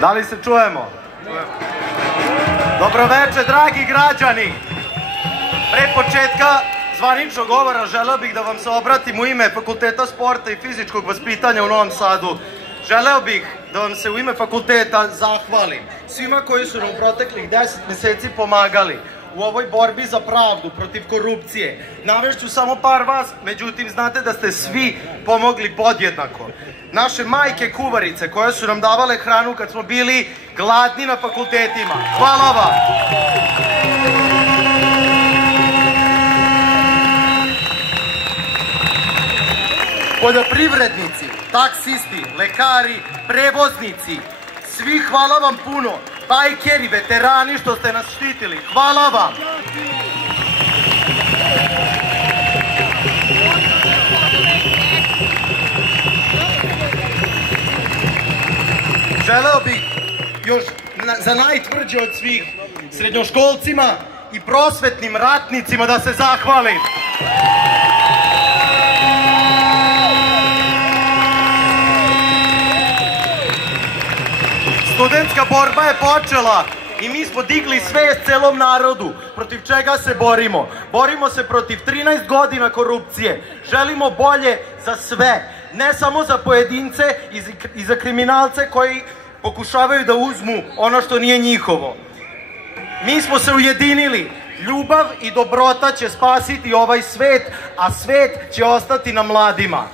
Da li se čujemo? Dobroveče, dragi građani! Pre početka zvaničnog govora želeo bih da vam se obratim u ime Fakulteta sporta i fizičkog vaspitanja u Novom Sadu. Želeo bih da vam se u ime fakulteta zahvalim svima koji su nam u proteklih 10 meseci pomagali u ovoj borbi za pravdu protiv korupcije. Navešću samo par vas, međutim znate da ste svi pomogli podjednako. Naše majke kuvarice koje su nam davale hranu kad smo bili gladni na fakultetima. Hvala vam! Poljoprivrednici, taksisti, lekari, prevoznici, svi hvala vam puno. Bajkeri, veterani što ste nas štitili, hvala vam! Želeo bih još za najtvrđe od svih srednjoškolcima i prosvetnim ratnicima da se zahvalim. Studentska borba je počela i mi smo digli svest celom narodu. Protiv čega se borimo? Borimo se protiv 13 godina korupcije. Želimo bolje za sve, ne samo za pojedince i za kriminalce koji pokušavaju da uzmu ono što nije njihovo. Mi smo se ujedinili. Ljubav i dobrota će spasiti ovaj svet, a svet će ostati na mladima.